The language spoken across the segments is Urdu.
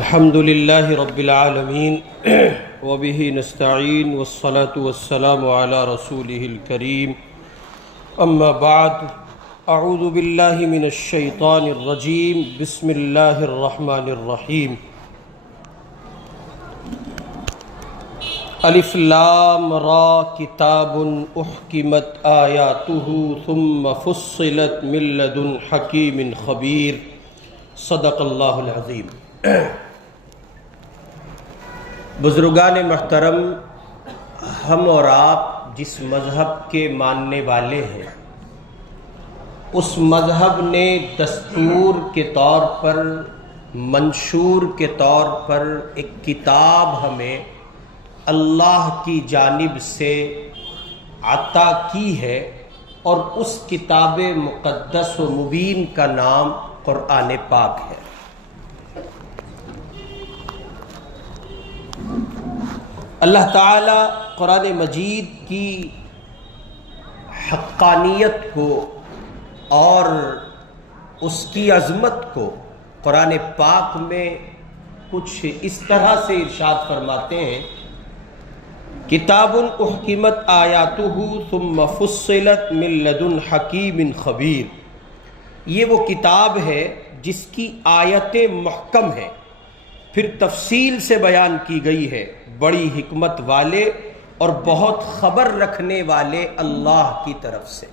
الحمد لله رب العالمين وبه نستعين والصلاة والسلام على رسوله الكريم أما بعد أعوذ بالله من الشيطان الرجيم بسم الله الرحمن الرحيم الف لام را کتاب احکمت آیاته ثم فصلت من لدن حکیم خبیر صدق اللہ العظیم۔ بزرگان محترم، ہم اور آپ جس مذہب کے ماننے والے ہیں اس مذہب نے دستور کے طور پر، منشور کے طور پر ایک کتاب ہمیں اللہ کی جانب سے عطا کی ہے، اور اس کتاب مقدس و مبین کا نام قرآن پاک ہے۔ اللہ تعالی قرآن مجید کی حقانیت کو اور اس کی عظمت کو قرآن پاک میں کچھ اس طرح سے ارشاد فرماتے ہیں، کتاب احکمت آیاتہ ثم فصلت من لدن حکیم خبیر۔ یہ وہ کتاب ہے جس کی آیتیں محکم ہیں، پھر تفصیل سے بیان کی گئی ہے، بڑی حکمت والے اور بہت خبر رکھنے والے اللہ کی طرف سے۔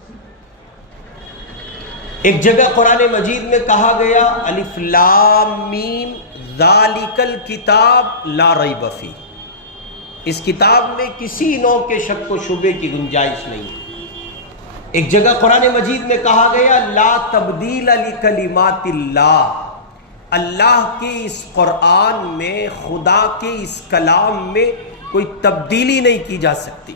ایک جگہ قرآن مجید میں کہا گیا الف لام میم ذالک الکتاب لا ریب فیہ، اس کتاب میں کسی نوع کے شک و شبے کی گنجائش نہیں ہے۔ ایک جگہ قرآن مجید میں کہا گیا لا تبدیل لکلمات اللہ، اللہ کے اس قرآن میں، خدا کے اس کلام میں کوئی تبدیلی نہیں کی جا سکتی۔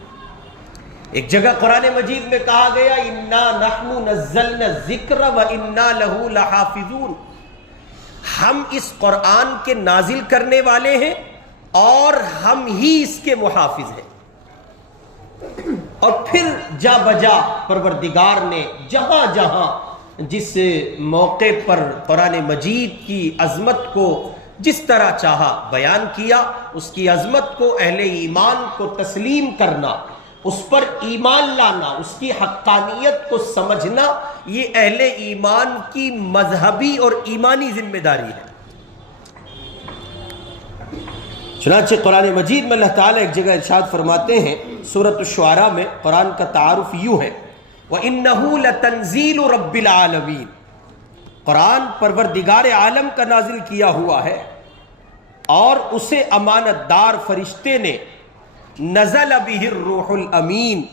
ایک جگہ قرآن مجید میں کہا گیا انا نحن نزلنا الذکر وانا لہ لحافظون، ہم اس قرآن کے نازل کرنے والے ہیں اور ہم ہی اس کے محافظ ہیں۔ اور پھر جا بجا پروردگار نے جہاں جہاں جس موقع پر قرآن مجید کی عظمت کو جس طرح چاہا بیان کیا، اس کی عظمت کو اہل ایمان کو تسلیم کرنا، اس پر ایمان لانا، اس کی حقانیت کو سمجھنا، یہ اہل ایمان کی مذہبی اور ایمانی ذمہ داری ہے۔ چنانچہ قرآن مجید میں اللہ تعالیٰ ایک جگہ ارشاد فرماتے ہیں، سورۃ الشعراء میں قرآن کا تعارف یوں ہے وَإِنَّهُ لَتَنزِيلُ رَبِّ الْعَالَمِينَ، قرآن پروردگار عالم کا نازل کیا ہوا ہے، اور اسے امانت دار فرشتے نے نزل بِهِ الروح الامین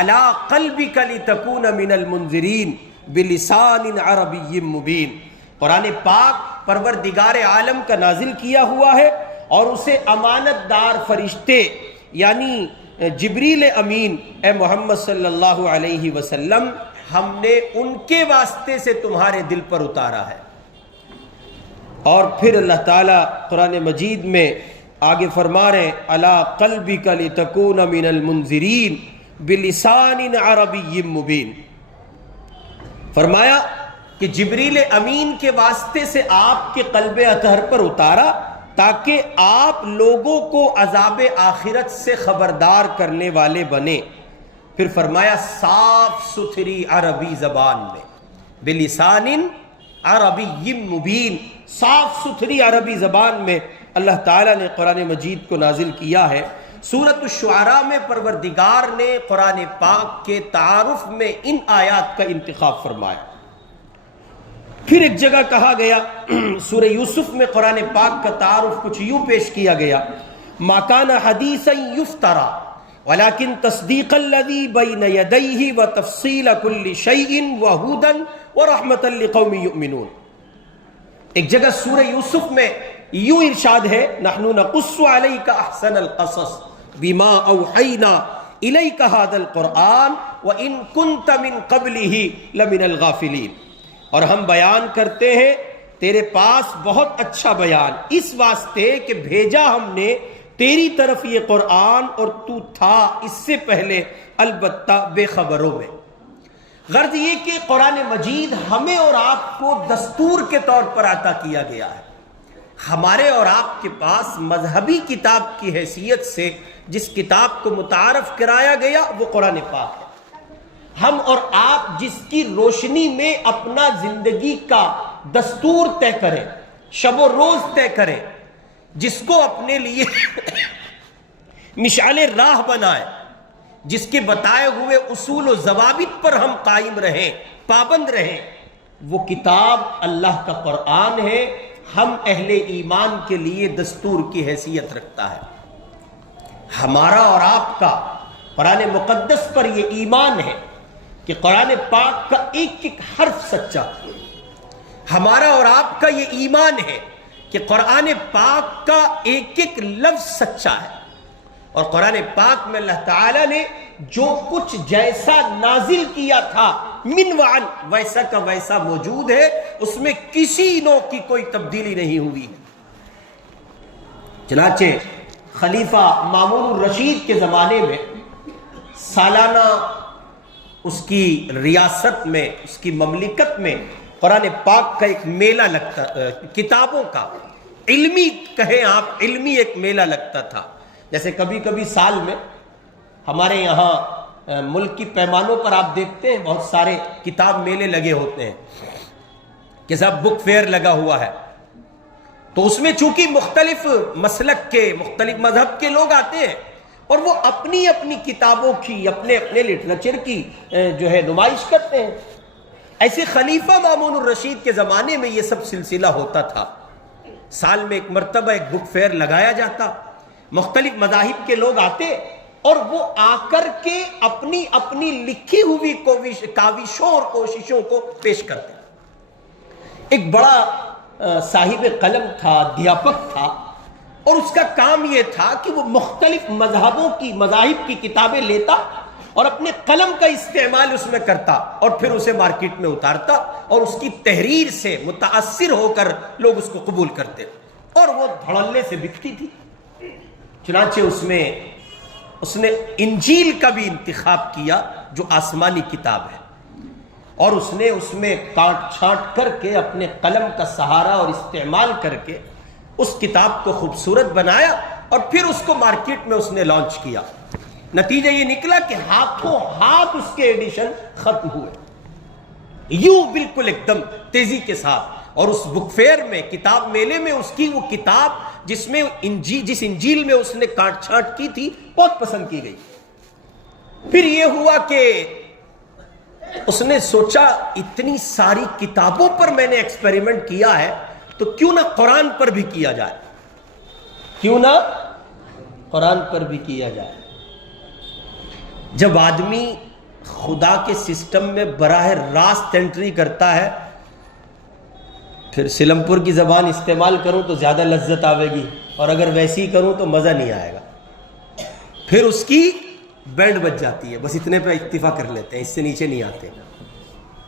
عَلَىٰ قَلْبِكَ لِتَكُونَ مِنَ الْمُنذِرِينَ بِلِسَانٍ عَرَبِيٍّ مُبِينٍ۔ قرآن پاک پروردگار عالم کا نازل کیا ہوا ہے، اور اسے امانت دار فرشتے یعنی جبریل امین اے محمد صلی اللہ علیہ وسلم، ہم نے ان کے واسطے سے تمہارے دل پر اتارا ہے۔ اور پھر اللہ تعالیٰ قرآن مجید میں آگے فرما رہے ہیں عَلَىٰ قَلْبِكَ لِتَكُونَ مِنَ الْمُنذِرِينَ بِلِسَانٍ عَرَبِيٍّ مُبِينٍ، فرمایا کہ جبریل امین کے واسطے سے آپ کے قلب اطہر پر اتارا تاکہ آپ لوگوں کو عذاب آخرت سے خبردار کرنے والے بنے۔ پھر فرمایا صاف ستھری عربی زبان میں، بلسان عربی مبین، صاف ستھری عربی زبان میں اللہ تعالیٰ نے قرآن مجید کو نازل کیا ہے۔ سورۃ الشعراء میں پروردگار نے قرآن پاک کے تعارف میں ان آیات کا انتخاب فرمایا۔ پھر ایک جگہ کہا گیا سورہ یوسف میں قرآن پاک کا تعارف کچھ یوں پیش کیا گیا ما کان حدیثا یفترا ولکن تصدیق الذی بین یدیہ وتفصیل کل شیء وہدی ورحمۃ لقوم یؤمنون۔ ایک جگہ سورہ یوسف میں یوں ارشاد ہے نحن نقص علیک احسن القصص بما اوحینا الیک ھذا القرآن وان کنت من قبلہ لمن الغافلین، اور ہم بیان کرتے ہیں تیرے پاس بہت اچھا بیان، اس واسطے کہ بھیجا ہم نے تیری طرف یہ قرآن اور تو تھا اس سے پہلے البتہ بے خبروں میں۔ غرض یہ کہ قرآن مجید ہمیں اور آپ کو دستور کے طور پر عطا کیا گیا ہے، ہمارے اور آپ کے پاس مذہبی کتاب کی حیثیت سے جس کتاب کو متعارف کرایا گیا وہ قرآن پاک ہے۔ ہم اور آپ جس کی روشنی میں اپنا زندگی کا دستور طے کریں، شب و روز طے کریں، جس کو اپنے لیے مشعل راہ بنائیں، جس کے بتائے ہوئے اصول و ضوابط پر ہم قائم رہیں، پابند رہیں، وہ کتاب اللہ کا قرآن ہے، ہم اہل ایمان کے لیے دستور کی حیثیت رکھتا ہے۔ ہمارا اور آپ کا قرآن مقدس پر یہ ایمان ہے کہ قرآن پاک کا ایک ایک حرف سچا ہے۔ ہمارا اور آپ کا یہ ایمان ہے کہ قرآن پاک کا ایک ایک لفظ سچا ہے، اور قرآن پاک میں اللہ تعالیٰ نے جو کچھ جیسا نازل کیا تھا من وعن ویسا کا ویسا موجود ہے، اس میں کسی نوع کی کوئی تبدیلی نہیں ہوئی۔ چنانچہ خلیفہ مامون الرشید کے زمانے میں سالانہ اس کی ریاست میں، اس کی مملکت میں قرآن پاک کا ایک میلہ لگتا، کتابوں کا علمی کہیں آپ، علمی ایک میلہ لگتا تھا۔ جیسے کبھی کبھی سال میں ہمارے یہاں ملک کی پیمانوں پر آپ دیکھتے ہیں بہت سارے کتاب میلے لگے ہوتے ہیں، کہ صاحب بک فیئر لگا ہوا ہے، تو اس میں چونکہ مختلف مسلک کے، مختلف مذہب کے لوگ آتے ہیں، اور وہ اپنی اپنی کتابوں کی، اپنے اپنے لٹریچر کی جو ہے نمائش کرتے ہیں۔ ایسے خلیفہ مامون الرشید کے زمانے میں یہ سب سلسلہ ہوتا تھا۔ سال میں ایک مرتبہ ایک بک فیئر لگایا جاتا، مختلف مذاہب کے لوگ آتے اور وہ آ کر کے اپنی اپنی لکھی ہوئی کاوشوں اور کوششوں کو پیش کرتے۔ ایک بڑا صاحب قلم تھا، ادھیاپک تھا، اور اس کا کام یہ تھا کہ وہ مختلف مذاہب کی کتابیں لیتا اور اپنے قلم کا استعمال اس میں کرتا، اور پھر اسے مارکیٹ میں اتارتا، اور اس کی تحریر سے متاثر ہو کر لوگ اس کو قبول کرتے، اور وہ دھڑلے سے بکتی تھی۔ چنانچہ اس نے انجیل کا بھی انتخاب کیا جو آسمانی کتاب ہے، اور اس نے اس میں کاٹ چھانٹ کر کے اپنے قلم کا سہارا اور استعمال کر کے اس کتاب کو خوبصورت بنایا، اور پھر اس کو مارکیٹ میں اس نے لانچ کیا۔ نتیجہ یہ نکلا کہ ہاتھوں ہاتھ اس کے ایڈیشن ختم ہوئے، یوں بالکل ایک دم تیزی کے ساتھ۔ اور اس بک فیئر میں، کتاب میلے میں، اس کی وہ کتاب جس انجیل میں اس نے کاٹ چھانٹ کی تھی بہت پسند کی گئی۔ پھر یہ ہوا کہ اس نے سوچا اتنی ساری کتابوں پر میں نے ایکسپیریمنٹ کیا ہے، تو کیوں نہ قرآن پر بھی کیا جائے، کیوں نہ قرآن پر بھی کیا جائے۔ جب آدمی خدا کے سسٹم میں براہ راست انٹری کرتا ہے، پھر سیلم پور کی زبان استعمال کروں تو زیادہ لذت آئے گی، اور اگر ویسی کروں تو مزہ نہیں آئے گا، پھر اس کی بینڈ بج جاتی ہے، بس اتنے پہ اکتفا کر لیتے ہیں، اس سے نیچے نہیں آتے۔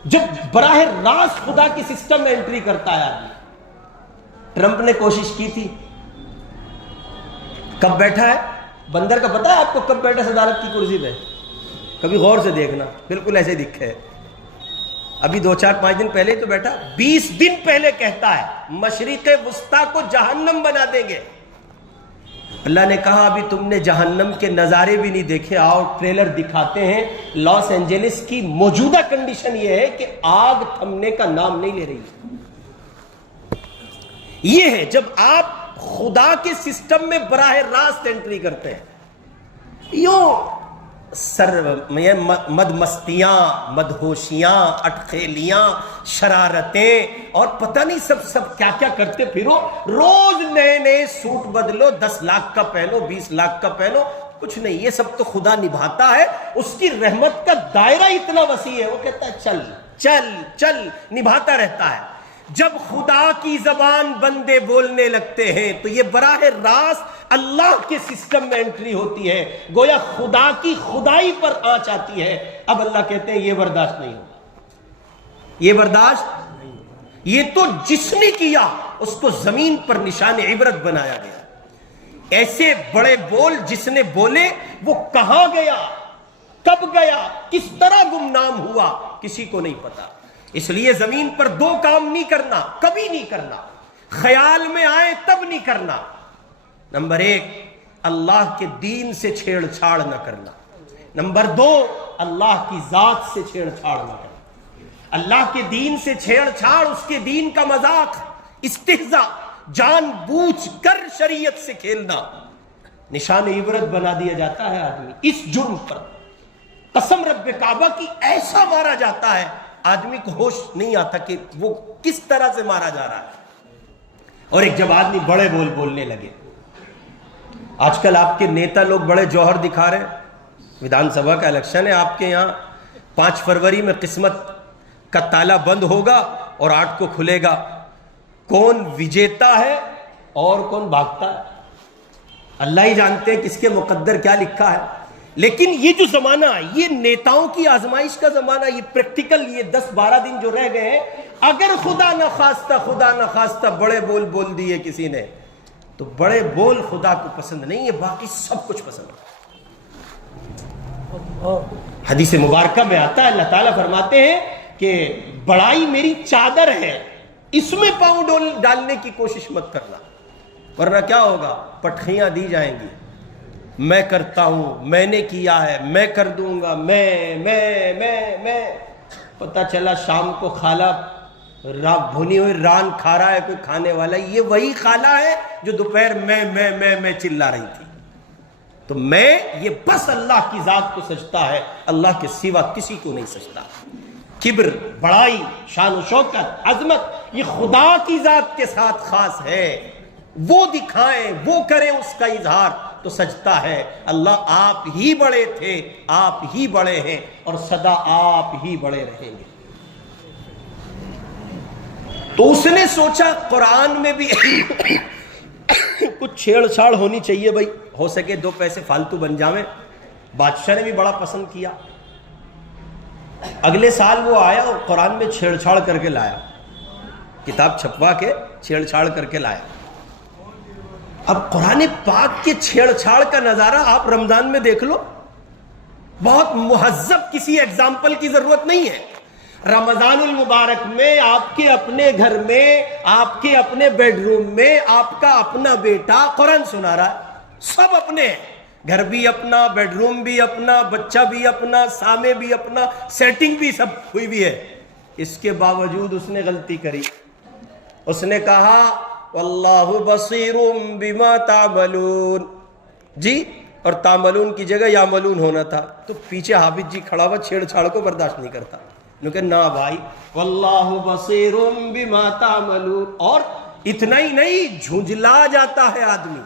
جب براہ راست خدا کے سسٹم میں انٹری کرتا ہے آدمی، ٹرمپ نے کوشش کی تھی، کب بیٹھا ہے بندر کا پتہ ہے آپ کو، کب بیٹھا صدارت کی کرسی پہ؟ کبھی غور سے دیکھنا، بالکل ایسے دکھے، ابھی 2-4-5 دن پہلے تو بیٹھا، 20 دن پہلے کہتا ہے مشرق وسطیٰ کو جہنم بنا دیں گے۔ اللہ نے کہا ابھی تم نے جہنم کے نظارے بھی نہیں دیکھے، آؤ ٹریلر دکھاتے ہیں۔ لاس اینجلس کی موجودہ کنڈیشن یہ ہے کہ آگ تھمنے کا نام نہیں لے رہی۔ یہ ہے جب آپ خدا کے سسٹم میں براہ راست انٹری کرتے ہیں۔ یوں مد مستیاں، مدہوشیاں، اٹخیلیاں، شرارتیں، اور پتہ نہیں سب کیا کیا کرتے پھرو، روز نئے نئے سوٹ بدلو، 10 لاکھ کا پہنو، 20 لاکھ کا پہنو، کچھ نہیں، یہ سب تو خدا نبھاتا ہے، اس کی رحمت کا دائرہ اتنا وسیع ہے، وہ کہتا ہے چل چل چل، نبھاتا رہتا ہے۔ جب خدا کی زبان بندے بولنے لگتے ہیں تو یہ براہ راست اللہ کے سسٹم میں انٹری ہوتی ہے، گویا خدا کی خدائی پر آنچ آتی ہے۔ اب اللہ کہتے ہیں یہ برداشت نہیں ہوگا، یہ برداشت نہیں ہوگا۔ یہ تو جس نے کیا اس کو زمین پر نشان عبرت بنایا گیا۔ ایسے بڑے بول جس نے بولے وہ کہاں گیا، کب گیا، کس طرح گمنام ہوا، کسی کو نہیں پتا۔ اس لیے زمین پر 2 کام نہیں کرنا، کبھی نہیں کرنا۔ خیال میں آئے تب نہیں کرنا۔ نمبر 1 اللہ کے دین سے چھیڑ چھاڑ نہ کرنا۔ نمبر 2 اللہ کی ذات سے چھیڑ چھاڑ نہ کرنا۔ اللہ کے دین سے چھیڑ چھاڑ، اس کے دین کا مذاق، استہزاء، جان بوجھ کر شریعت سے کھیلنا نشان عبرت بنا دیا جاتا ہے آدمی۔ اس جرم پر قسم رب کعبہ کی ایسا مارا جاتا ہے، آدمی کو ہوش نہیں آتا کہ وہ کس طرح سے مارا جا رہا ہے۔ اور ایک جب آدمی بڑے بول بولنے لگے، آج کل آپ کے نیتا لوگ بڑے جوہر دکھا رہے ہیں، ودھان سبھا کا الیکشن ہے آپ کے یہاں، 5 فروری میں قسمت کا تالا بند ہوگا اور 8 کو کھلے گا، کون وجیتا ہے اور کون بھاگتا ہے، اللہ ہی جانتے ہیں کس کے مقدر کیا لکھا ہے۔ لیکن یہ جو زمانہ، یہ نیتاؤں کی آزمائش کا زمانہ، یہ پریکٹیکل، یہ 10-12 دن جو رہ گئے ہیں، اگر خدا نہ خواستہ بڑے بول بول دیے کسی نے، تو بڑے بول خدا کو پسند نہیں ہے، باقی سب کچھ پسند ہے۔ حدیث مبارکہ میں آتا ہے، اللہ تعالیٰ فرماتے ہیں کہ بڑائی میری چادر ہے، اس میں پاؤں ڈالنے کی کوشش مت کرنا، ورنہ کیا ہوگا، پٹخیاں دی جائیں گی، میں کرتا ہوں، میں نے کیا ہے، میں کر دوں گا، میں پتہ چلا شام کو خالہ بھنی ہوئی ران کھا رہا ہے کوئی کھانے والا، یہ وہی خالہ ہے جو دوپہر میں چلا رہی تھی۔ تو میں یہ بس اللہ کی ذات کو سجدہ ہے، اللہ کے سوا کسی کو نہیں سجدہ۔ کبر، بڑائی، شان و شوکت، عظمت، یہ خدا کی ذات کے ساتھ خاص ہے، وہ دکھائیں، وہ کریں اس کا اظہار تو سجدہ ہے۔ اللہ آپ ہی بڑے تھے، آپ ہی بڑے ہیں اور سدا آپ ہی بڑے رہیں گے۔ تو اس نے سوچا قرآن میں بھی کچھ چھیڑ چھاڑ ہونی چاہیے بھائی، ہو سکے 2 پیسے فالتو بن جاویں۔ بادشاہ نے بھی بڑا پسند کیا، اگلے سال وہ آیا اور قرآن میں چھیڑ چھاڑ کر کے لایا، کتاب چھپوا کے چھیڑ چھاڑ کر کے لایا۔ اب قرآن پاک کے چھیڑ چھاڑ کا نظارہ آپ رمضان میں دیکھ لو، بہت مہذب، کسی ایگزامپل کی ضرورت نہیں ہے۔ رمضان المبارک میں آپ کے اپنے گھر میں، آپ کے اپنے بیڈ روم میں آپ کا اپنا بیٹا قرآن سنا رہا ہے، سب اپنے ہیں، گھر بھی اپنا، بیڈ روم بھی اپنا، بچہ بھی اپنا، سامے بھی اپنا، سیٹنگ بھی سب ہوئی بھی ہے۔ اس کے باوجود اس نے غلطی کری، اس نے کہا واللہ بصیر بما تعملون، جی، اور تعملون کی جگہ یعملون ہونا تھا۔ تو پیچھے حافظ جی کھڑا ہوا چھیڑ چھاڑ کو برداشت نہیں کرتا، کہ نہ بھائی، واللہ بصیر بما تعملون، اور اتنا ہی نہیں، جھنجلا جاتا ہے آدمی۔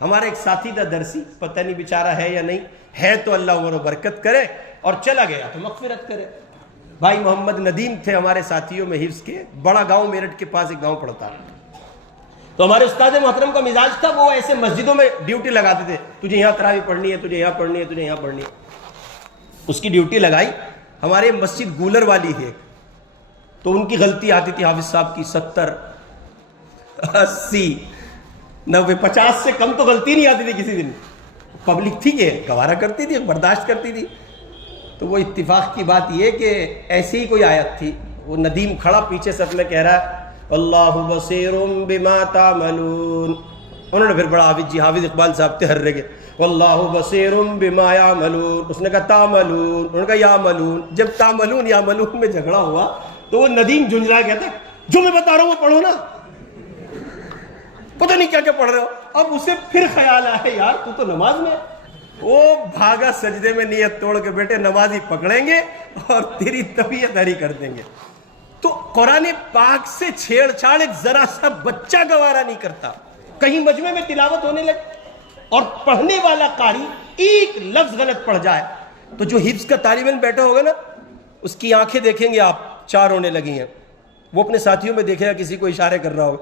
ہمارا ایک ساتھی تھا درسی، پتہ نہیں بیچارہ ہے یا نہیں ہے، تو اللہ عمر و برکت کرے، اور چلا گیا تو مغفرت کرے۔ بھائی محمد ندیم تھے ہمارے ساتھیوں میں حفظ کے، بڑا گاؤں میرٹھ کے پاس ایک گاؤں پڑتا ہے، تو ہمارے استاد محترم کا مزاج تھا، وہ ایسے مسجدوں میں ڈیوٹی لگاتے تھے، تجھے یہاں تراویح پڑھنی ہے، تجھے یہاں پڑھنی ہے، تجھے یہاں پڑھنی ہے۔ اس کی ڈیوٹی لگائی، ہمارے مسجد گولر والی ہے، تو ان کی غلطی آتی تھی حافظ صاحب کی 70 80 90 50 سے کم تو غلطی نہیں آتی تھی کسی دن، پبلک تھی کہ گوارا کرتی تھی، برداشت کرتی تھی۔ تو وہ اتفاق کی بات یہ کہ ایسی ہی کوئی آیت تھی، وہ ندیم کھڑا پیچھے صف میں کہہ رہا ہے اللہ بصیر بما تعملون، انہوں نے پھر بڑا حافظ اقبال صاحب تہر رہ گئے، واللہ بصیر بما یعملون، اس نے کہا تعملون، انہوں نے کہا یعملون۔ جب تعملون یعملون میں جھگڑا ہوا تو وہ ندیم جھنجھلا کہتا ہے جو میں بتا رہا ہوں وہ پڑھو نا، پتہ نہیں کیا کیا پڑھ رہے ہو۔ اب اسے پھر خیال آیا یار تو نماز میں، وہ بھاگا سجدے میں نیت توڑ کے، بیٹے نمازی پکڑیں گے اور تیری طبیعت ہری کر دیں گے۔ تو قرآن پاک سے چھیڑ چھاڑ ایک ذرا سا بچہ گوارا نہیں کرتا۔ کہیں مجمع میں تلاوت ہونے لگے اور پڑھنے والا قاری ایک لفظ غلط پڑھ جائے تو جو حفظ کا طالب علم بیٹھا ہوگا نا، اس کی آنکھیں دیکھیں گے آپ 4 ہونے لگی ہیں، وہ اپنے ساتھیوں میں دیکھے گا کسی کو اشارے کر رہا ہو،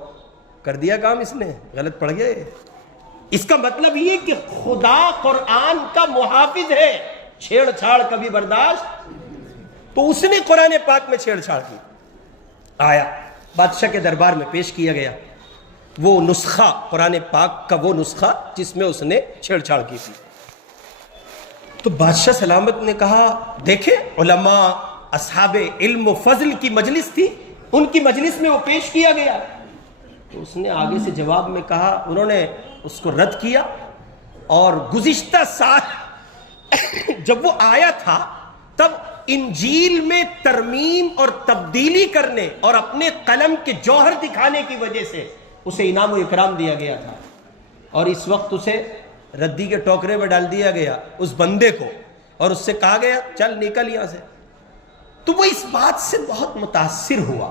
کر دیا کام اس نے، غلط پڑھ گیا۔ اس کا مطلب یہ کہ خدا قرآن کا محافظ ہے، چھیڑ چھاڑ کبھی برداشت۔ تو اس نے قرآن پاک میں چھیڑ چھاڑ کی، آیا بادشاہ کے دربار میں پیش کیا گیا وہ نسخہ، قرآن پاک کا وہ نسخہ جس میں اس نے چھیڑ چھاڑ کی تھی۔ تو بادشاہ سلامت نے کہا دیکھیں، علماء اصحاب علم و فضل کی مجلس تھی، ان کی مجلس میں وہ پیش کیا گیا، تو اس نے آگے سے جواب میں کہا، انہوں نے اس کو رد کیا، اور گزشتہ سال جب وہ آیا تھا تب انجیل میں ترمیم اور تبدیلی کرنے اور اپنے قلم کے جوہر دکھانے کی وجہ سے اسے انعام و اکرام دیا گیا تھا، اور اس وقت اسے ردی کے ٹوکرے میں ڈال دیا گیا اس بندے کو، اور اس سے کہا گیا چل نکل یہاں سے۔ تو وہ اس بات سے بہت متاثر ہوا،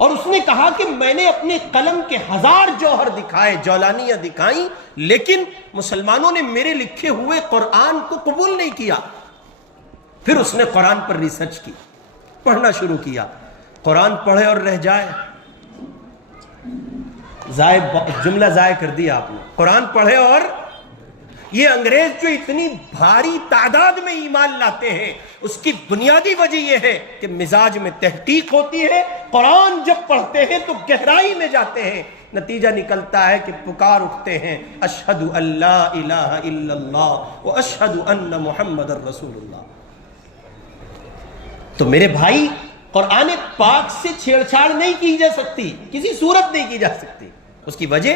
اور اس نے کہا کہ میں نے اپنے قلم کے 1000 جوہر دکھائے، جولانیاں دکھائیں، لیکن مسلمانوں نے میرے لکھے ہوئے قرآن کو قبول نہیں کیا۔ پھر اس نے قرآن پر ریسرچ کی، پڑھنا شروع کیا۔ قرآن پڑھے اور رہ جائے، جملہ ضائع کر دیا آپ نے۔ قرآن پڑھے اور یہ انگریز جو اتنی بھاری تعداد میں ایمان لاتے ہیں، اس کی بنیادی وجہ یہ ہے کہ مزاج میں تحقیق ہوتی ہے، قرآن جب پڑھتے ہیں تو گہرائی میں جاتے ہیں، نتیجہ نکلتا ہے کہ پکار اٹھتے ہیں اشہد ان لا الہ الا اللہ و اشہد ان محمد رسول اللہ۔ تو میرے بھائی، قرآن پاک سے چھیڑ چھاڑ نہیں کی جا سکتی، کسی صورت نہیں کی جا سکتی۔ اس کی وجہ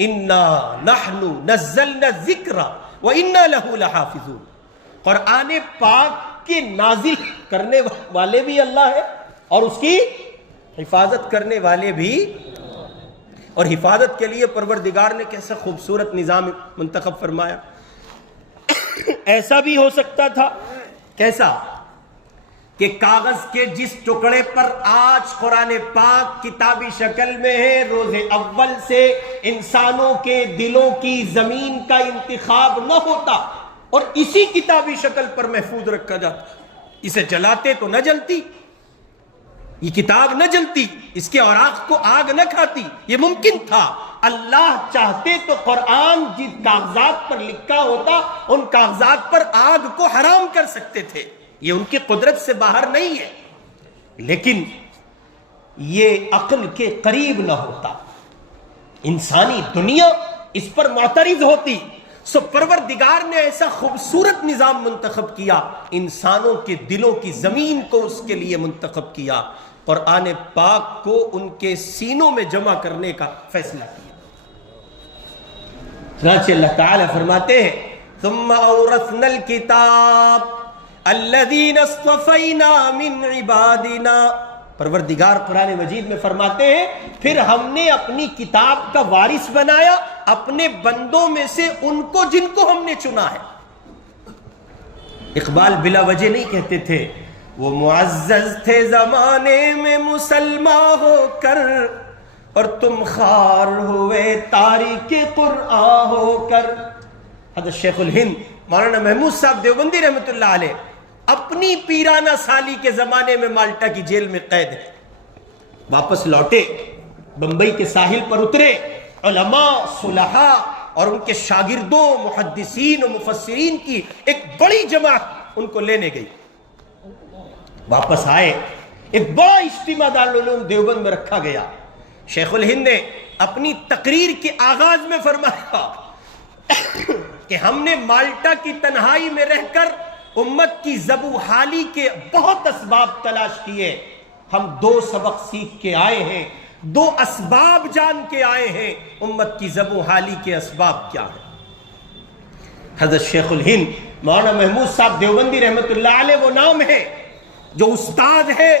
انا نحن نزلنا الذکر وانا لہ لحافظون، قرآن پاک کے نازل کرنے والے بھی اللہ ہے اور اس کی حفاظت کرنے والے بھی، اور حفاظت کے لیے پروردگار نے کیسا خوبصورت نظام منتخب فرمایا۔ ایسا بھی ہو سکتا تھا، کیسا کہ کاغذ کے جس ٹکڑے پر آج قرآن پاک کتابی شکل میں ہے، روز اول سے انسانوں کے دلوں کی زمین کا انتخاب نہ ہوتا اور اسی کتابی شکل پر محفوظ رکھا جاتا، اسے جلاتے تو نہ جلتی، یہ کتاب نہ جلتی، اس کے اوراق کو آگ نہ کھاتی، یہ ممکن تھا۔ اللہ چاہتے تو قرآن جس کاغذات پر لکھا ہوتا ان کاغذات پر آگ کو حرام کر سکتے تھے، یہ ان کی قدرت سے باہر نہیں ہے، لیکن یہ عقل کے قریب نہ ہوتا، انسانی دنیا اس پر معترض ہوتی۔ سو پروردگار نے ایسا خوبصورت نظام منتخب کیا، انسانوں کے دلوں کی زمین کو اس کے لیے منتخب کیا، قرآن پاک کو ان کے سینوں میں جمع کرنے کا فیصلہ کیا۔ چنانچہ اللہ تعالی فرماتے ہیں ثم اورثنا الکتاب الذین اصطفینا من عبادنا، پروردگار قرآن مجید میں فرماتے ہیں پھر ہم نے اپنی کتاب کا وارث بنایا اپنے بندوں میں سے ان کو جن کو ہم نے چنا ہے۔ اقبال بلا وجہ نہیں کہتے تھے وہ معزز تھے زمانے میں مسلمان ہو کر، اور تم خار ہوئے تاریخ قرآن ہو کر۔ حضرت شیخ الہند مولانا محمود صاحب دیوبندی رحمۃ اللہ علیہ اپنی پیرانہ سالی کے زمانے میں مالٹا کی جیل میں قید ہے، واپس لوٹے، بمبئی کے ساحل پر اترے، علماء صلحاء اور ان کے شاگردوں محدثین و مفسرین کی ایک بڑی جماعت ان کو لینے گئی، واپس آئے، ایک بڑا اجتماع دارالعلوم دیوبند میں رکھا گیا۔ شیخ الہند نے اپنی تقریر کے آغاز میں فرمایا کہ ہم نے مالٹا کی تنہائی میں رہ کر امت کی ذبح حالی کے بہت اسباب تلاش کیے، ہم 2 سبق سیکھ کے آئے ہیں، 2 اسباب جان کے آئے ہیں، امت کی ذبح حالی کے اسباب کیا ہیں؟ حضرت شیخ الہند مولانا محمود صاحب دیوبندی رحمۃ اللہ علیہ وہ نام ہے جو استاد ہے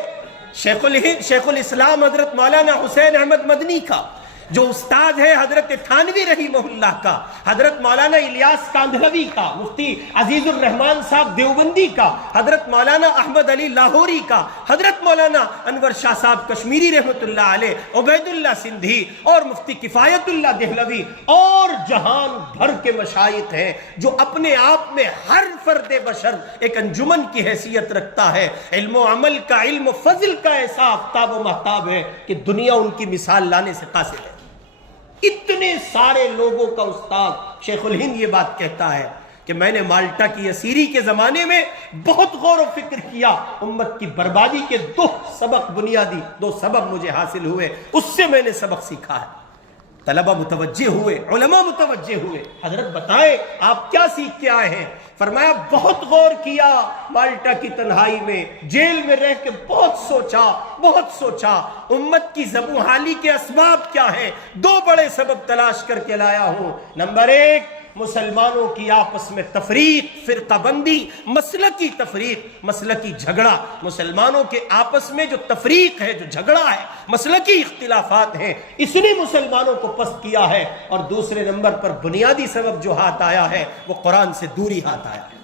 شیخ الہند، شیخ الاسلام حضرت مولانا حسین احمد مدنی کا، جو استاد ہے حضرت تھانوی رحمہ اللہ کا، حضرت مولانا الیاس کاندھلوی کا، مفتی عزیز الرحمان صاحب دیوبندی کا، حضرت مولانا احمد علی لاہوری کا، حضرت مولانا انور شاہ صاحب کشمیری رحمۃ اللہ علیہ، عبید اللہ سندھی اور مفتی کفایت اللہ دہلوی اور جہان بھر کے مشائخ ہیں جو اپنے آپ میں ہر فرد بشر ایک انجمن کی حیثیت رکھتا ہے، علم و عمل کا، علم و فضل کا ایسا آفتاب و مہتاب ہے کہ دنیا ان کی مثال لانے سے قاصر ہے۔ اتنے سارے لوگوں کا استاد شیخ الہند یہ بات کہتا ہے کہ میں نے مالٹا کی اسیری کے زمانے میں بہت غور و فکر کیا، امت کی بربادی کے 2 سبق بنیادی 2 سبب مجھے حاصل ہوئے، اس سے میں نے سبق سیکھا ہے۔ طلبہ متوجہ ہوئے، علماء متوجہ ہوئے، حضرت بتائیں آپ کیا سیکھ کے آئے ہیں؟ فرمایا بہت غور کیا مالٹا کی تنہائی میں، جیل میں رہ کے بہت سوچا امت کی زبوں حالی کے اسباب کیا ہیں۔ 2 بڑے سبب تلاش کر کے لایا ہوں۔ نمبر 1، مسلمانوں کی آپس میں تفریق، فرقہ بندی، مسلکی تفریق، مسلکی جھگڑا۔ مسلمانوں کے آپس میں جو تفریق ہے، جو جھگڑا ہے، مسلکی اختلافات ہیں، اس نے مسلمانوں کو پست کیا ہے۔ اور دوسرے نمبر پر بنیادی سبب جو ہاتھ آیا ہے وہ قرآن سے دوری ہاتھ آیا ہے۔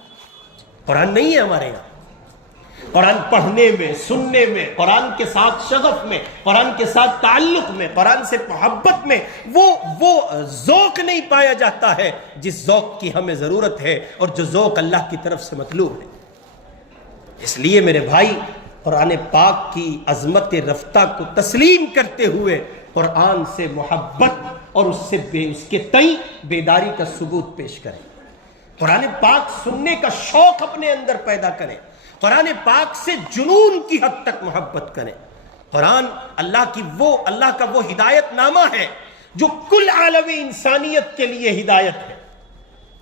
قرآن نہیں ہے ہمارے یہاں۔ قرآن پڑھنے میں، سننے میں، قرآن کے ساتھ شغف میں، قرآن کے ساتھ تعلق میں، قرآن سے محبت میں وہ ذوق نہیں پایا جاتا ہے جس ذوق کی ہمیں ضرورت ہے اور جو ذوق اللہ کی طرف سے مطلوب ہے۔ اس لیے میرے بھائی، قرآن پاک کی عظمت رفتہ کو تسلیم کرتے ہوئے قرآن سے محبت اور اس کے تئیں بیداری کا ثبوت پیش کریں۔ قرآن پاک سننے کا شوق اپنے اندر پیدا کریں۔ قرآن پاک سے جنون کی حد تک محبت کریں۔ قرآن اللہ کا وہ ہدایت نامہ ہے جو کل عالم انسانیت کے لیے ہدایت ہے،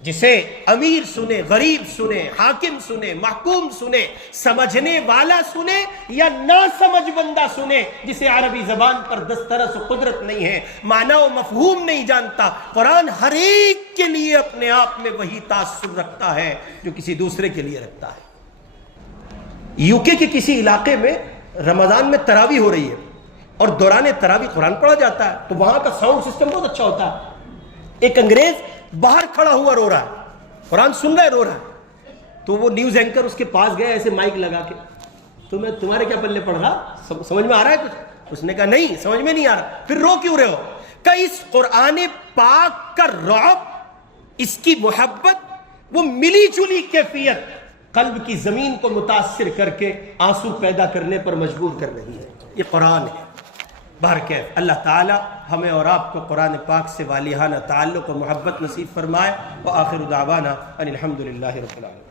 جسے امیر سنے، غریب سنے، حاکم سنے، محکوم سنے، سمجھنے والا سنے یا نہ سمجھ بندہ سنے، جسے عربی زبان پر دسترس و قدرت نہیں ہے، معنی و مفہوم نہیں جانتا، قرآن ہر ایک کے لیے اپنے آپ میں وہی تاثر رکھتا ہے جو کسی دوسرے کے لیے رکھتا ہے۔ UK کے کسی علاقے میں رمضان میں تراویح ہو رہی ہے اور دوران تراویح قرآن پڑھا جاتا ہے، تو وہاں کا ساؤنڈ سسٹم بہت اچھا ہوتا ہے۔ ایک انگریز باہر کھڑا ہوا رو رہا ہے، قرآن سن رہا ہے، رو رہا ہے، تو وہ نیوز اینکر اس کے پاس گئے ایسے مائک لگا کے، تو میں تمہارے کیا پلے پڑھ رہا، سمجھ میں آ رہا ہے کچھ؟ اس نے کہا نہیں، سمجھ میں نہیں آ رہا۔ پھر رو کیوں رہے ہو؟ کہ اس قرآن پاک کا رعب، اس کی محبت، وہ ملی جلی کیفیت قلب کی زمین کو متاثر کر کے آنسو پیدا کرنے پر مجبور کر رہی ہے۔ یہ قرآن ہے۔ بہرکیف اللہ تعالی ہمیں اور آپ کو قرآن پاک سے والیہانہ تعلق و محبت نصیب فرمائے۔ وآخر دعوانا ان الحمد للہ رب العالمین۔